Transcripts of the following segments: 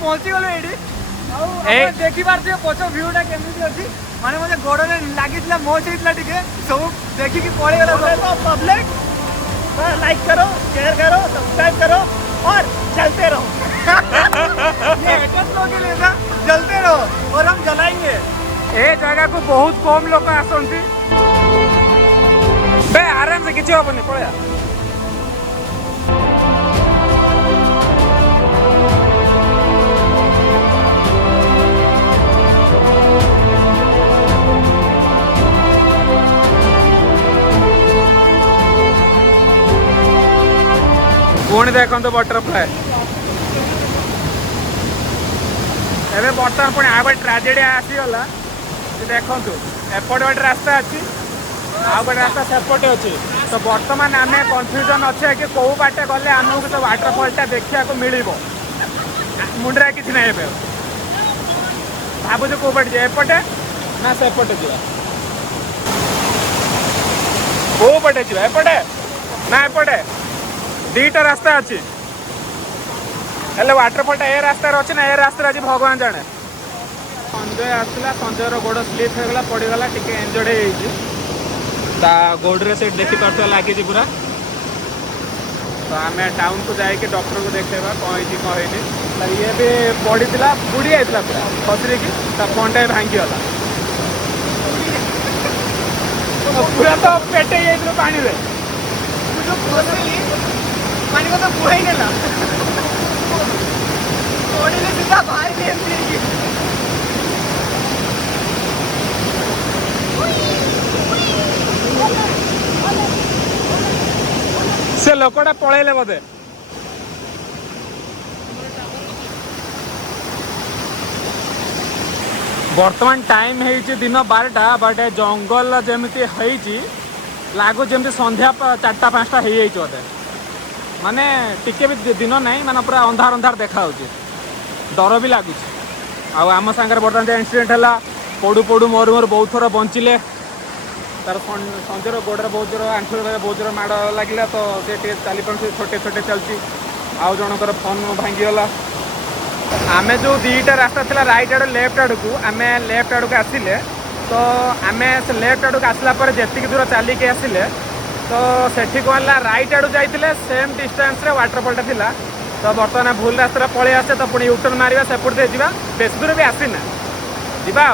पहुंची गलो एडी देखि पारछे पछ व्यूटा केमिति अछि माने मते गोडरे लागितला मोच हितला टिके सब देखि कि पळे गला तो पब्लिक लाइक करो शेयर करो सब्सक्राइब करो और चलते रहो ये एकच लोग के लिए था चलते रहो और हम जलाएंगे ए जगह को बहुत कम लोग आसंती बे आराम से किछि होबनी पळया पुणी देखो बटरफ्लाए एवं बर्तमान पुणी आ ट्राजेडी आसीगला देखु एपटे गोटे रास्ता अच्छी आ गए रास्ता सेपटे अच्छी तो बर्तमान आम कन्फ्यूजन अच्छे कि कौ बाटे गले आमको तो वाटरफॉलटा देखा मिल मुंडे कि ना भावुँ कौ पटे जाए एपटे ना सेपटे जा कौ पटे जा एपटे ना एपटे दीटा रास्ता अच्छी हेल्ले वाटरफॉलटा ए रास्तार अच्छी ना ए रास्ता आज भगवान जाने संजय आसला संजयर गोड़ स्लीप होगा पड़गला टी एंजर्ड ता गोड़े से देखी पार्थ लगी पूरा तो आम टाउन को जाकि डॉक्टर को देखा कौन कौन ये भी पड़ा बुड़ी जाता पूरा खसरिकी फंडा भांगीगला पूरा तो पेटे जाइए पानी में पानी को तो बुआ ही नेला ओडीले सीधा बाहर गेम दिएगी से लोकटा पळेले बोधे वर्तमान टाइम है दिन 12टा बट जंगल जमी लागू जमी संध्या 4टा 5टा हो बोधे माने टिके भी दिन नहीं माने पूरा अंधार अंधार देखा डर भी लगुच आम सांगे बर्तमान इंसिडेंट है पड़ू पड़ू मरु मरु बहुत थर बंचिले तार संजर गोड़े बहुत जोर आंठू बहुत जोर माड़ लगे तो सी चली पारे छोटे छोटे चलती आउ जनकर फोन भांगीगला आमे जो दीटा रास्ता थिला राइट आड़ लेफ्ट आड़ को आमे लेफ्ट आड़ को आसिले तो आमे से लेफ्ट आड़ को आसला पर जेतिक दूर चलिके आसिले तो सेठी कौन राइट आड़ जाइए सेम डिस्टेंस रे वाटरफॉलटा थिला तो बर्तमान भूल रास्ता पलि आसे तो पुणी यूटर्न मारिया सेपटे जा बेस दूर भी आसीना जा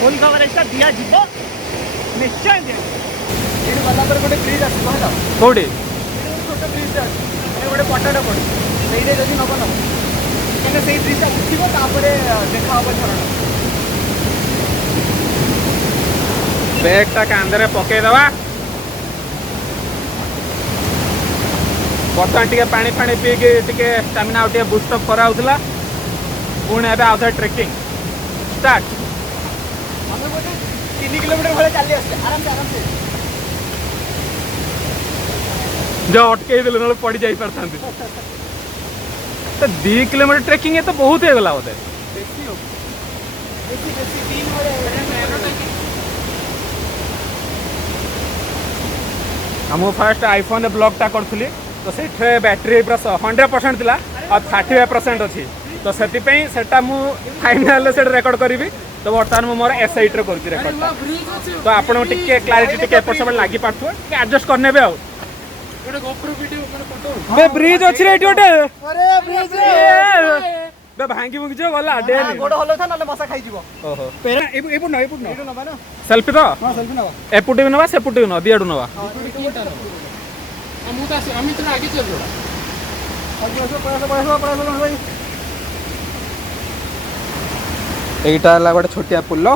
फोन कवरेज दिया जीव निश्चय ये गला गोटे ब्रिज आस कौटी छोट ब्रिज गोटे पटाटा पड़े से जब नब नब क्या से ब्रिजा उठो देखा हम झरणा बैगटा कांधे पकईदवा बर्तमान टे पानी फाणी पीके टे स्टामिना आउ बुस्टअप कराला पुणी एवं आउ थे ट्रेकिंग स्टार्ट 3 किलोमीटर भाई चली आराम से जो अटकई देले ना पड़ जा पारता तो 2 किलोमीटर ट्रेकिंग तो बहुत हो गला बोधे हम फास्ट आईफोन ब्लॉगटा करी तो से बैटेरी पूरा 100% थिला और 35% अच्छी तो से फाइनाल से रेकर्ड करी तो बर्तमान मोर एसआईट कर रेकर्ड तो आपको टिके क्लारिटी टिके एपट सेपट लगी पार्थो एडजस्ट करने ब्रिज अच्छी रे गोटे भांगी भुंगी जो गला गोड़ हलो था ना मशा खाई जीवो ओहो एपुट नबा ना सेल्फी तो हां सेल्फी नबा एपुट भी नबा सेपुट भी नबा दियाडू नबा हम तो आगे चल रहा एटा हला गोटे छोटिया पुल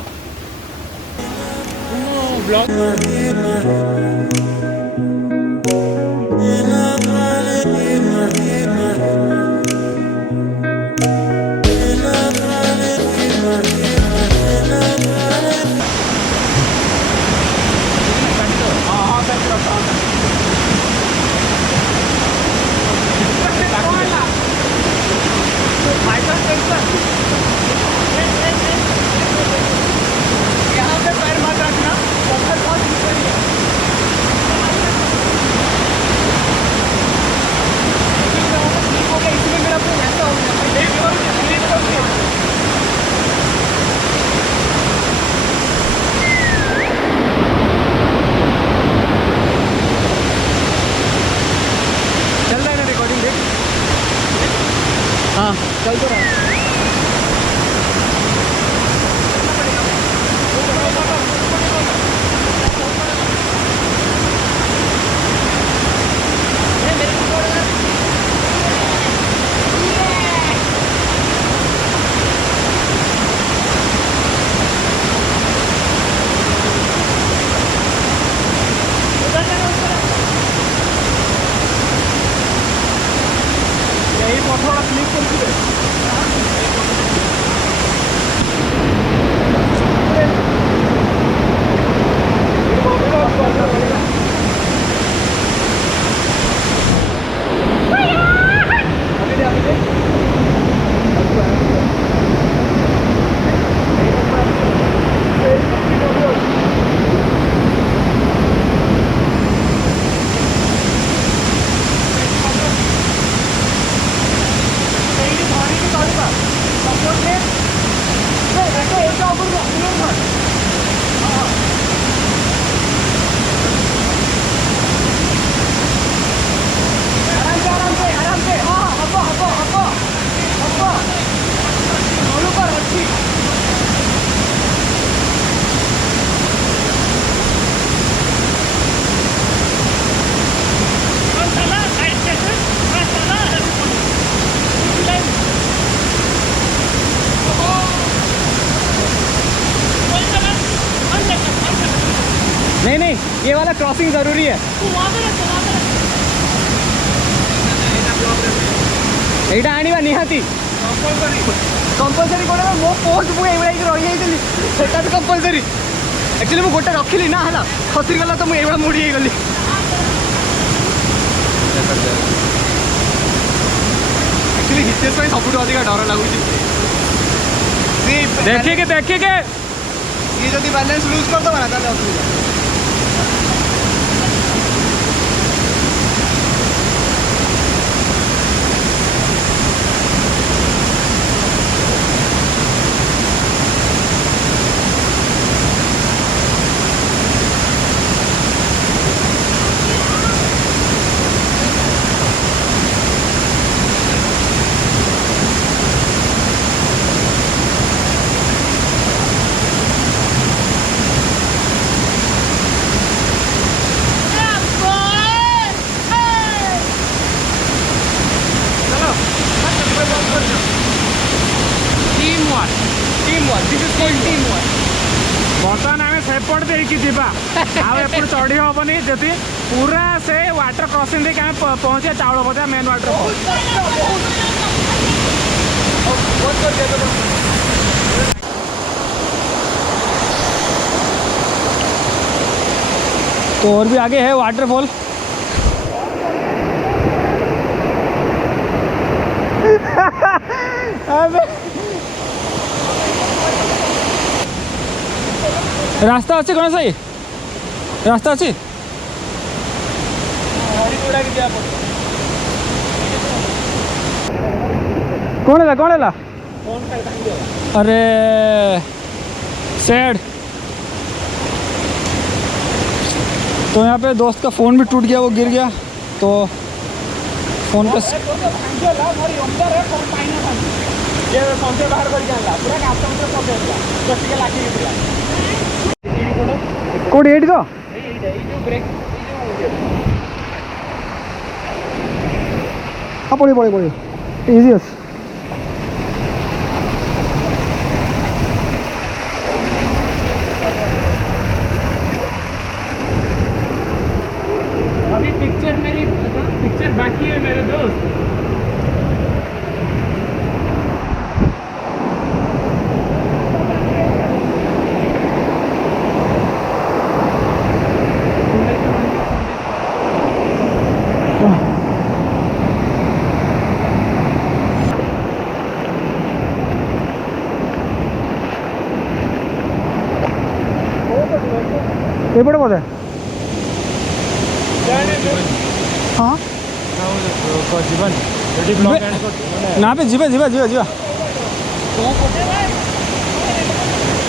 हाँ चल तो रहा है। यही पथर क्लिक करते नहीं नहीं, ये वाला क्रॉसिंग जरूरी है। एटा आनिबा निहाती कंपलसरी कोन मो पोस्ट मु एवडा कि रही जाइतली सेटा तो कंपलसरी। एक्चुअली मु गोटे रखिली ना हला खसी गला तो मु एवडा मुड़ी हे गली। एक्चुअली हितेश भाई सबुठ अधिक डर लगुची। देखिए के ये जदि बैलेंस लूज कर दबा ना ताले असुविधा। बर्तमान आम सेपट देखी जावा आउट चढ़ी हेनी जदि पूरा से वाटर क्रॉसिंग देखिए आम पहुँचे चाउल बजा मेन वाटर तो और भी आगे है वाटरफॉल। रास्ता अच्छे कौन सही रास्ता अच्छी कौन है अरे सैड। तो यहाँ पे दोस्त का फ़ोन भी टूट गया, वो गिर गया तो फ़ोन पे कौन एट को हाँ पड़े इजी अच्छे। अभी पिक्चर बाकी है मेरे दोस्त। एपटे बोधे हाँ ना पे जीवा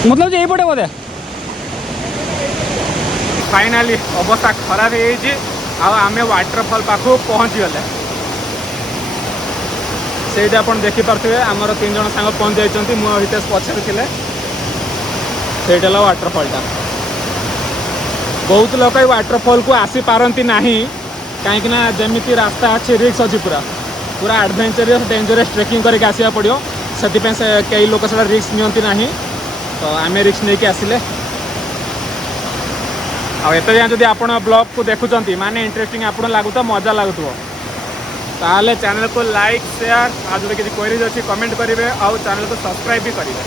मतलब यहीपटे बोधे फाइनाली अवस्था खराब आम वाटरफॉल पाखु पहुँची गले। ସେଇଠି ଆପଣ ଦେଖିପାରୁଥିବେ ଆମର 3 ଜଣ ସାଙ୍ଗ ପହଞ୍ଚି ଯାଇଛନ୍ତି। ମୁଁ ହିତେଶ ପଛରେ ଥିଲେ। ସେଇଟା ହେଲା ୱାଟରଫଲଟା। ବହୁତ ଲୋକ ଏଇ ୱାଟରଫଲକୁ ଆସିପାରନ୍ତି ନାହିଁ, କାହିଁକିନା ଯେମିତି ରାସ୍ତା ଅଛି ରିକ୍ସ ଅଛି, ପୁରା ଆଡ଼ଭେଞ୍ଚରସ୍ ଡେଞ୍ଜରସ୍ ଟ୍ରେକିଂ କରିକି ଆସିବାକୁ ପଡ଼ିବ। ସେଥିପାଇଁ ସେ କେହି ଲୋକ ସେଟା ରିକ୍ସ ନିଅନ୍ତି ନାହିଁ, ତ ଆମେ ରିକ୍ସ ନେଇକି ଆସିଲେ। ଆଉ ଏତେ ଯାଏଁ ଯଦି ଆପଣ ବ୍ଲଗ୍କୁ ଦେଖୁଛନ୍ତି ମାନେ ଇଣ୍ଟରେଷ୍ଟିଂ ଆପଣ ଲାଗୁଥିବ, ମଜା ଲାଗୁଥିବ, ତାହେଲେ ଚ୍ୟାନେଲକୁ ଲାଇକ୍ ସେୟାର ଆଉ ଯଦି କିଛି କ୍ୱେରିଜ୍ ଅଛି କମେଣ୍ଟ କରିବେ, ଆଉ ଚ୍ୟାନେଲକୁ ସବସ୍କ୍ରାଇବ୍ ବି କରିବେ।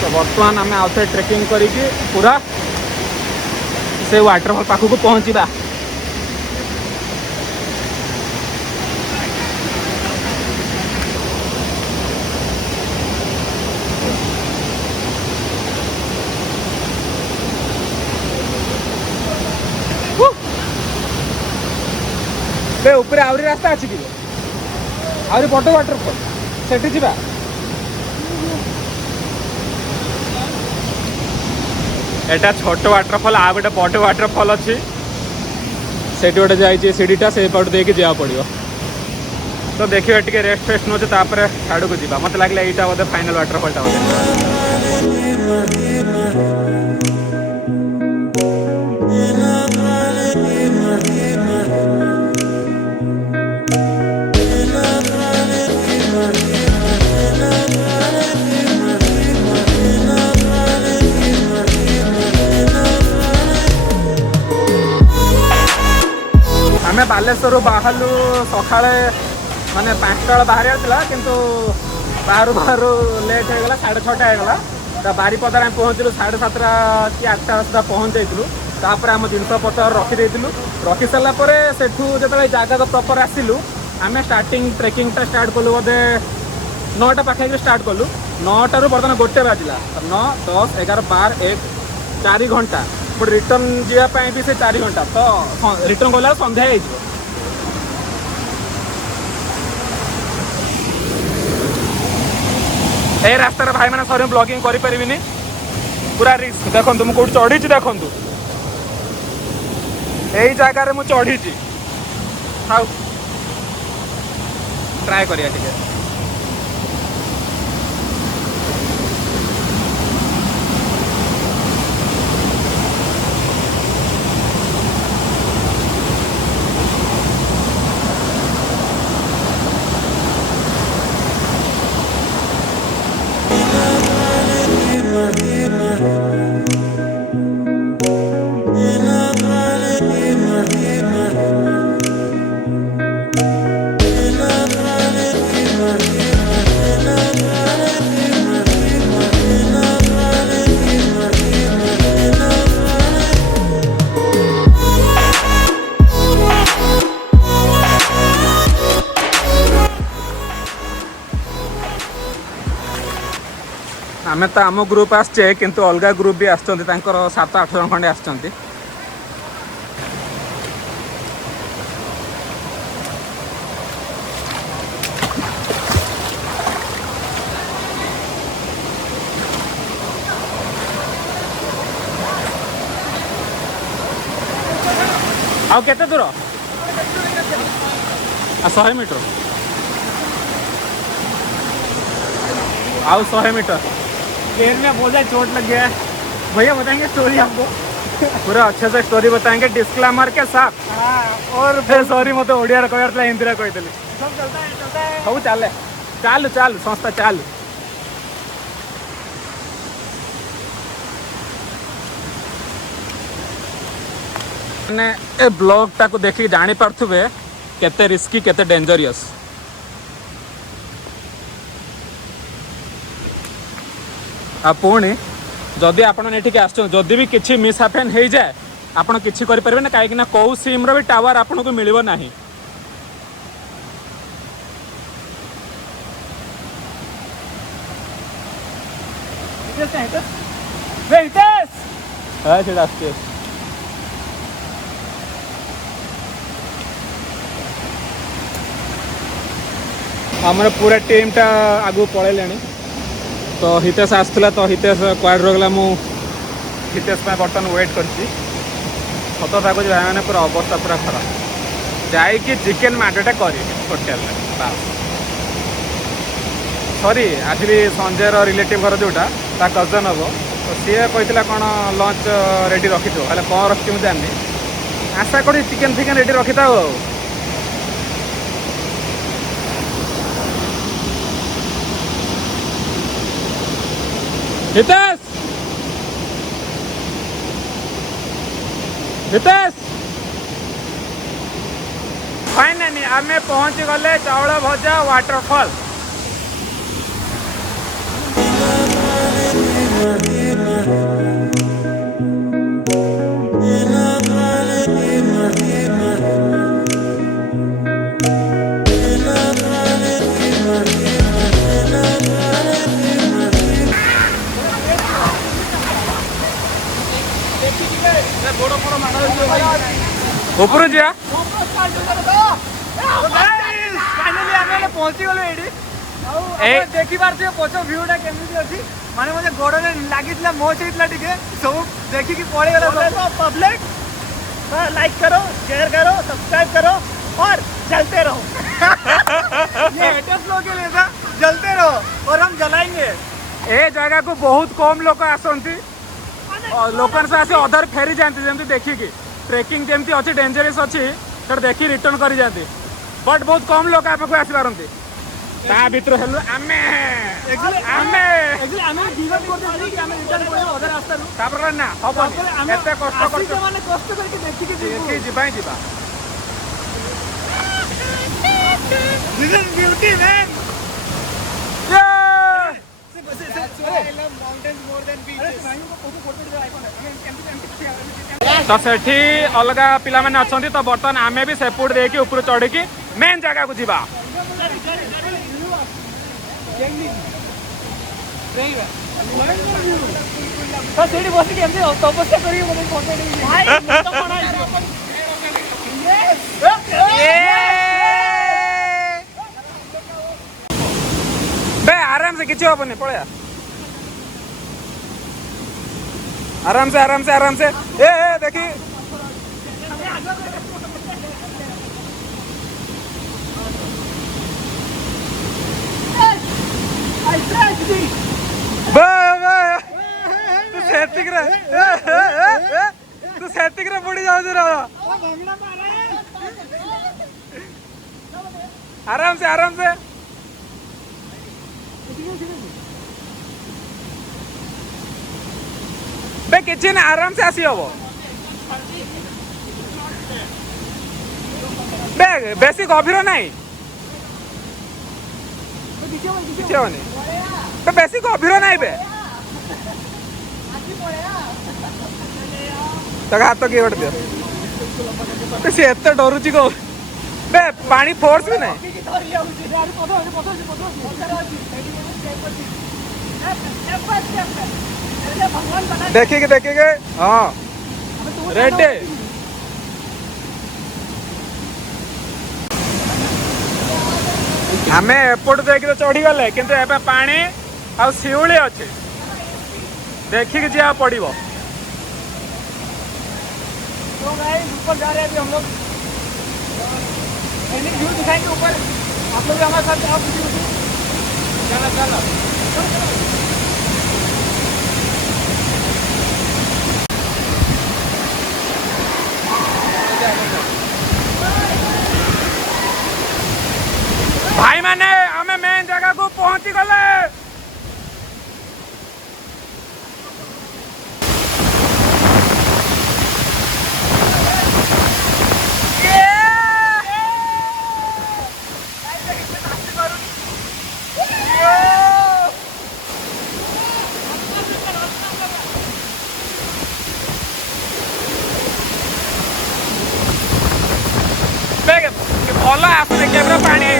ତ ବର୍ତ୍ତମାନ ଆମେ ଆଉଥରେ ଟ୍ରେକିଂ କରିକି ପୁରା ସେ ୱାଟରଫଲ୍ ପାଖକୁ ପହଞ୍ଚିବା। ସେ ଉପରେ ଆହୁରି ରାସ୍ତା ଅଛି କି? ଆହୁରି ବଡ଼ ୱାଟରଫଲ୍ ସେଠି ଯିବା। ଏଟା ଛୋଟ ୱାଟରଫଲ୍, ଆଉ ଗୋଟେ ବଡ଼ ୱାଟରଫଲ୍ ଅଛି। ସେଠି ଗୋଟେ ଯାଇଛି ସିଡ଼ିଟା, ସେଇ ପଟ ଦେଇକି ଯିବାକୁ ପଡ଼ିବ। ତ ଦେଖିବା ଟିକେ ରେଷ୍ଟ ଫେଷ୍ଟ ନେଉଛି, ତାପରେ ଆଡ଼କୁ ଯିବା। ମୋତେ ଲାଗିଲା ଏଇଟା ବୋଧେ ଫାଇନାଲ୍ ୱାଟରଫଲ୍ଟା ବୋଧେ। ଆମେ ବାଲେଶ୍ୱରରୁ ବାହାରିଲୁ ସକାଳେ ମାନେ 5ଟା ବେଳେ ବାହାରିବାର ଥିଲା, କିନ୍ତୁ ବାହାରୁ ଲେଟ୍ ହେଇଗଲା, 6:30 ହେଇଗଲା। ତ ବାରିପଦାରେ ଆମେ ପହଞ୍ଚିଲୁ 7:30 କି 8ଟା ସୁଦ୍ଧା ପହଞ୍ଚି ଯାଇଥିଲୁ। ତାପରେ ଆମ ଜିନିଷପତ୍ର ରଖିଦେଇଥିଲୁ। ରଖି ସାରିଲା ପରେ ସେଠୁ ଯେତେବେଳେ ଜାଗାକୁ ପ୍ରପର୍ ଆସିଲୁ, ଆମେ ଟ୍ରେକିଂଟା ଷ୍ଟାର୍ଟ କଲୁ ବୋଧେ 9ଟା ପାଖାପାଖି ଷ୍ଟାର୍ଟ କଲୁ। 9ଟାରୁ ବର୍ତ୍ତମାନ 1 ବାଜିଲା। 9, 10, 11, 12, 1, 4 ଘଣ୍ଟା। ପୁଣି ରିଟର୍ନ ଯିବା ପାଇଁ ବି ସେ 4 ଘଣ୍ଟା। ତ ରିଟର୍ନ କଲା ସନ୍ଧ୍ୟା ହେଇଯିବ। এই রাস্তার ভাই মানে সরি ব্লগিং କରିପାରିବିନି, ପୁରା ରିସ୍କ। ଦେଖନ୍ତୁ ମୁଁ କୋଉଠି ଚଢ଼ିଛି, ଦେଖନ୍ତୁ ଏଇ ଜାଗାରେ ମୁଁ ଚଢ଼ିଛି। ହଉ ଟ୍ରାଏ କରିବା ଟିକେ। ଆମେ ତ ଆମ ଗ୍ରୁପ୍ ଆସିଛେ, କିନ୍ତୁ ଅଲଗା ଗ୍ରୁପ୍ ବି ଆସିଛନ୍ତି, ତାଙ୍କର 7-8 ଜଣ ଖଣ୍ଡେ ଆସିଛନ୍ତି। ଆଉ କେତେ ଦୂର? 100 ମିଟର। ଆଉ 100 ମିଟର। पैर में बहुत ज़्यादा चोट लग गया है। भैया बताएंगे स्टोरी हमको। पूरा अच्छे से स्टोरी बताएंगे डिस्क्लेमर के साथ। हाँ, और सॉरी मत ओडिया कहला हिंदी कहीदेली। सब चलता है सब चले चालू चालू संस्था चालू। मैंने ए ब्लॉग टाको देखिक जानी पार्थुबे केते रिस्की केते डेंजरियस। आ पुणी जदि आपण एठिक आसछन जदि भी किछि मिसहैपन हो जाए आपण किछि करि परबे ना, काहे ना कोउ सिम रो भी टावर आपण को मिलिबो नाही। हां सेटा आस्ते हमर पूरा टीम टा आगु पळेलेनी। तो हितेश आसला तो हितेश क्वाड रगला मु हितेश बर्तमान वेट करछि। सत था भाई मैंने पूरा अवस्था पूरा खराब। जाइकी चिकेन माडटा करी होटेल बास सॉरी आज भी संजय रिलेटिव घर जोटा ता कजन हम तो सी कहला कौन लंच रेडी रखी थो हेल्ले कौन रखी मुझे जानी आशा करी चिकेन फिकेन रेडी रखी था हितेश हितेश फाइनाली आम पहुँची गले चाउल भजा वाटरफॉल ऊपर जा पहुंची गलु ये देखी पार्थ पछ भ्यूटा केमी अच्छी माने मुझे गोड़ लगी मोच होता टे सब देखिकी पड़े गला पब्लिक लाइक करो शेयर करो सब्सक्राइब करो और चलते रहो ये हेटर्स लोग के लिए था जलते रहो और हम जलाएंगे ए जगह को बहुत कम लोग आसती लोकन से आसी अधर फेरी जाती जमी देखिकी ट्रेकिंग जमी अच्छी डेंजरस अच्छी तो देखी रिटर्न कर जाती बट बहुत कम लोग आपको आसी पारती ता भीतर हेलु आमे आमे आमे गिव अप कर देली कि आमे रिटर्न करब अदर रास्ता रू तापर ना हबनी एते कष्ट करते माने कष्ट करके देखि के जिबाई जिबा दिस इज ब्यूटी मैन तो सेठी अलग पिला माने अछंती तो बर्तमान आमे भी सेपुट देकी ऊपर चढ़ी मेन जगह को जिबा तो सेठी बसी केमती तपस्या करी मने फोटो बे आराम से किसी हबनी पड़े आराम से ए देखी तू सेटिक रे पड़ी जाऊ आराम से बे किसी ना आराम से आसी हम बे बेसी गभीर नहीं किसी हबनी बे बेसी गभीर नहीं बे तक हाथ किए गोटे दियो सी एत डरुची कौ बे पानी फोर्स भी नहीं देखिए हाँ रेडी आमे एपट देख चढ़ी गले किंतु एबे पानी आ शिउली अच्छे देखिए जा पड़ो तो गाइस ऊपर जा रहे हैं अभी हम लोग एंडिंग व्यू दिखाएंगे ऊपर आप लोग हमारे साथ आप चलो भाई मैंने हमें मेन जगह को पहुंची गले भल आसने कैमरा पानी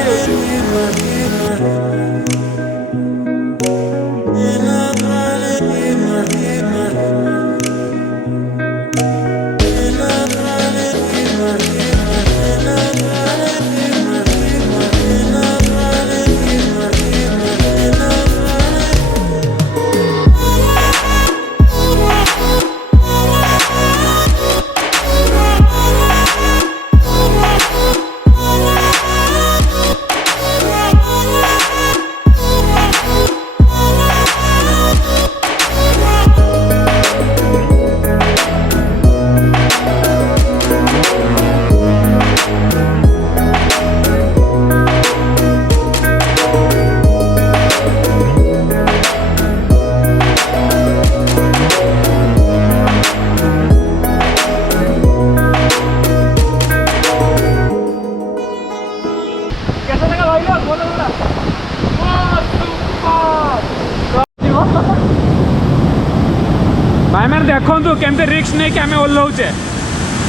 भाई मैंने देखु केमती रिक्स नहीं कि आम ओह्लौचे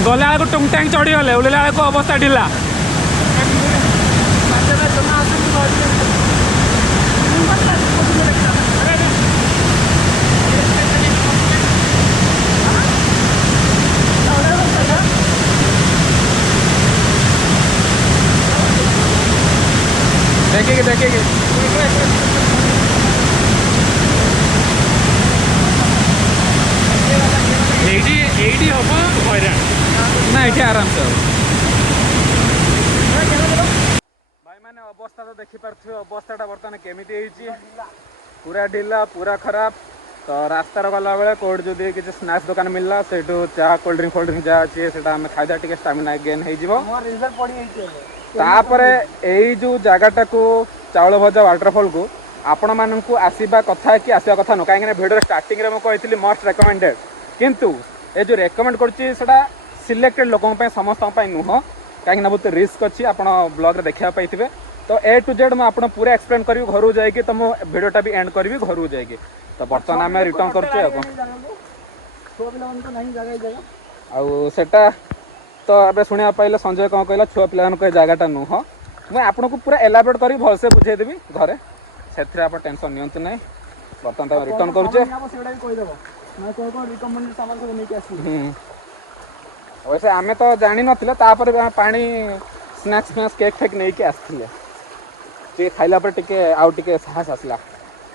गला बेलू टुंग टांग चढ़ीगले ओह्लैला बेलू अवस्था ढिला देखेगी देखेगी एडी हम हईराण ना ये आराम से भाई मैंने अवस्था तो देखिपे अवस्था बर्तमान केमी पूरा ढिला पूरा खराब तो रास्तार गला बेले कौट जो किसी स्नाक्स दुकान मिलला से चाह कोल्ड ड्रिंक जहाँ अच्छे से खाईदा टे स्टामिना गेन होपर यही जो जगटा को चाउल भजा वाटरफॉल को आपण मानू आसवा कथा कि आसवा कथा नुह कहीं भिडियो स्टार्टिंग में मुझे मोस्ट रेकमेंडेड किंतु ये जो रेकमेंड करा सिलेक्टेड लोकों समस्त नुह कहीं बहुत रिस्क अच्छी आप ब्लॉग देखा पाइबे तो ए टू जेड मुझे पूरा एक्सप्लेन करी घर जाकि तो मो भिडियोटा भी एंड करी घर जाकि तो बर्तमान आम रिटर्न करटा तो अब शुणा पाइले संजय कौन कहला छुआ पिला जगटा नुह मुझे आपको पूरा एलाबोरेट करी भलसे बुझेदेवी घरे से आप टेंशन नियंतु ना बर्तमान रिटर्न करुचे वैसे आमे तो जानी नथिले तापर पानी स्नैक्स फ्नैक्स केक फेक नहीं के आसथिले जे खाइला पर टिके आउ टिके साहस आसला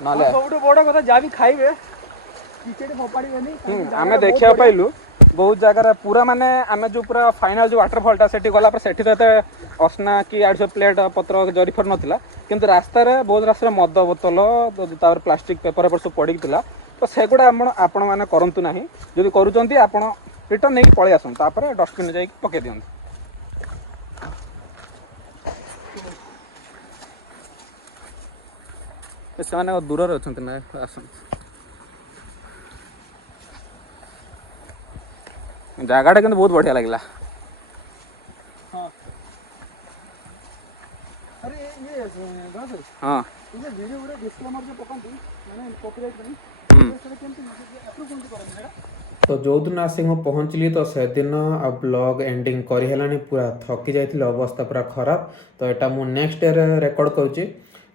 नाले सबटु बड़ कथा जा भी खाइबे टिकेट फोपाड़ी बनी आमे देखिया पाइलु बहुत जगह पूरा माने आमे जो पूरा फाइनल जो वाटरफॉलटा सेठी गला पर सेठी तो असना कि आड़ सब प्लेट पत्र जरीफर नथिला किंतु रास्ता रे बहुत रास्ता मद बोतल तापर प्लास्टिक पेपर पर सब पड़ी थिला तो सेगुड़ा आपण मैंने करंतु नाही जदि करूचंती आपण रिटर्न नहीं पळै आसन तापर डस्टबिन जाई पके दियंती से दूर अच्छा ना आसन जगटा कि बहुत बढ़िया लगे हाँ अरे ये हाँ ये वीडियो गुरे डिस्क्लेमर जो पकांती माने कॉपीराइट नहीं तो जो दिन आसी पहुँचली तो से दिन आ ब्लॉग एंडिंग करी पूरा थकी जाइए अवस्था पूरा खराब तो यहाँ मुझे नेक्स्ट ईयर रेकर्ड करुच्ची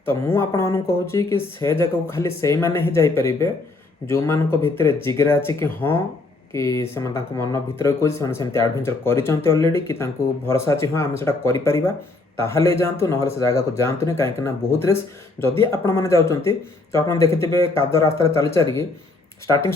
तो मुझे कहूँ कि से जगह को खाली से मैंने ही जापरेंगे जो मान भितर जिगरा अच्छी कि हाँ कि से मन भितर कौन से एडभेंचर करऑलरेडी कि भरोसा अच्छी हाँ आम से करें ताहले जातु ना से जगह को जातु नहीं कहीं बहुत रिस्क जदि आपण मैंने जाऊँच तो आप देखिए काद रास्ता चली चलिकी स्टार्टिंग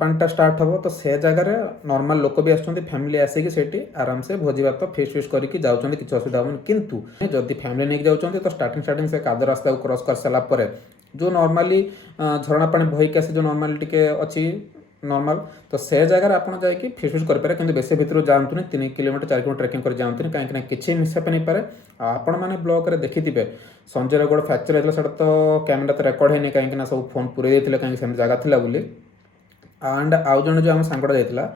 पानीटा स्टार्ट हम तो से जगह नॉर्मल लोक भी आसुँच फैमिली आसिक से आराम से भोजी भात फेस फेस करके जाऊँच किसी असुविधा होनी किंतु जदि फैमिली नहीं जाऊँच तो स्टार्टिंग से काद रास्ता को क्रॉस कर सारापर जो नॉर्मली झरणा पानी बहिक आसे जो नॉर्मली टिके अच्छी नॉर्मल तो से जगह आप जाकि फेस फेस करेंगे कि बेस भितर जातु 3 किलोमीटर 4 किलोमीटर ट्रेकिंग कर जातु कहीं किसी मिसअप नहीं पारे आपण मैंने ब्लॉग में देखिए संजय गोड़ फ्रैक्चर होता है तो कैमेरा तो रेकर्ड है कहीं सब फोन पूरे कहीं जगह थी बोली एंड आउ जन जो आम सांगटा जाता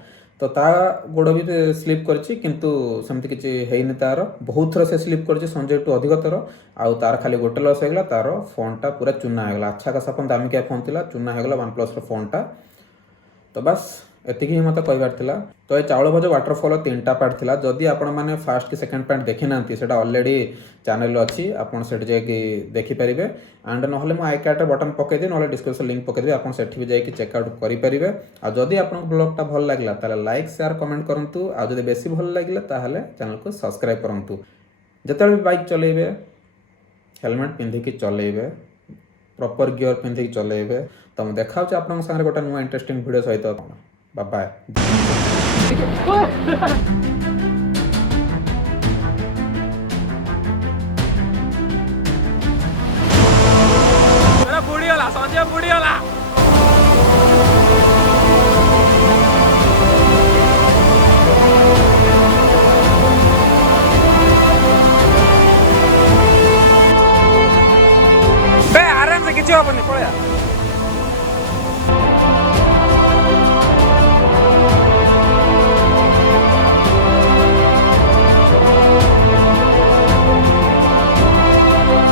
तो ता गोड़ भी स्लीप करमती किसी तार बहुत थर से स्लीप कर संजय टू अधिक थर आउ तार खाली गोटे लस होगा तार फोनटा पूरा चूना होगा अच्छा खासा फोन दामिकिया फोन था चूना होगा OnePlus फोनटा तो बस एति ही मत कहबार तो ये चाउल भजा वाटरफॉल 3टा पार्ट थिला जदि आपण माने फर्स्ट कि सेकंड पार्ट देखि नांती सेटा ऑलरेडी चैनल अच्छी आपण सेट जाकि देखि परिबे एंड नहले मो आई कार्ड बटन पके दे नहले डिस्क्रिप्शन लिंक पके दे आपण सेठी भी जाकि चेक आउट करि परिबे आ जदि आपण ब्लॉगटा भल लागला ताले लाइक शेयर कमेंट करंतु आ जदि बेसी भल लागला ताहले चैनल को सब्सक्राइब करंतु जतले भी बाइक चलेबे हेलमेट पिंधि कि चलेबे प्रॉपर गियर पिंधि कि चलेबे तो मैं देखा आपन संगे गोटे नुआ इंटरेस्टिंग वीडियो सहित बाय बाय बुढ़ी वाला संजय बुढ़ी वाला आराम से किसी पड़े